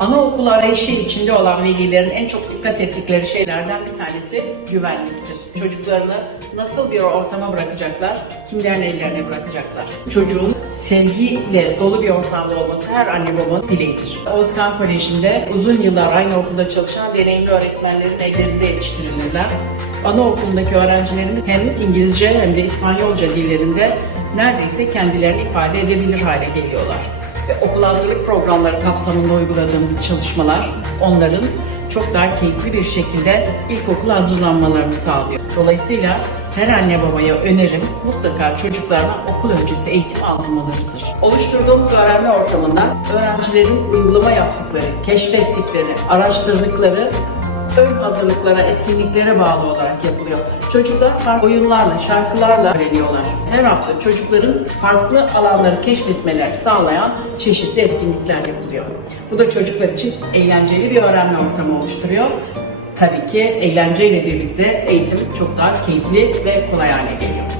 Anaokulu arayışı içinde olan velilerin en çok dikkat ettikleri şeylerden bir tanesi güvenliktir. Çocuklarını nasıl bir ortama bırakacaklar, kimlerin ellerine bırakacaklar. Çocuğun sevgiyle dolu bir ortamda olması her anne babanın dileğidir. Özkan Koleji'nde uzun yıllar aynı okulda çalışan deneyimli öğretmenlerin ellerinde yetiştirilirler. Anaokulundaki öğrencilerimiz hem İngilizce hem de İspanyolca dillerinde neredeyse kendilerini ifade edebilir hale geliyorlar. Ve okul hazırlık programları kapsamında uyguladığımız çalışmalar onların çok daha keyifli bir şekilde ilkokula hazırlanmalarını sağlıyor. Dolayısıyla her anne babaya önerim mutlaka çocuklarına okul öncesi eğitim almalarıdır. Oluşturduğumuz öğrenme ortamında öğrencilerin uygulama yaptıkları, keşfettikleri, araştırdıkları ön hazırlıklara, etkinliklere bağlı olarak yapılıyor. Çocuklar farklı oyunlarla, şarkılarla öğreniyorlar. Her hafta çocukların farklı alanları keşfetmeleri sağlayan çeşitli etkinlikler yapılıyor. Bu da çocuklar için eğlenceli bir öğrenme ortamı oluşturuyor. Tabii ki eğlenceyle birlikte eğitim çok daha keyifli ve kolay hale geliyor.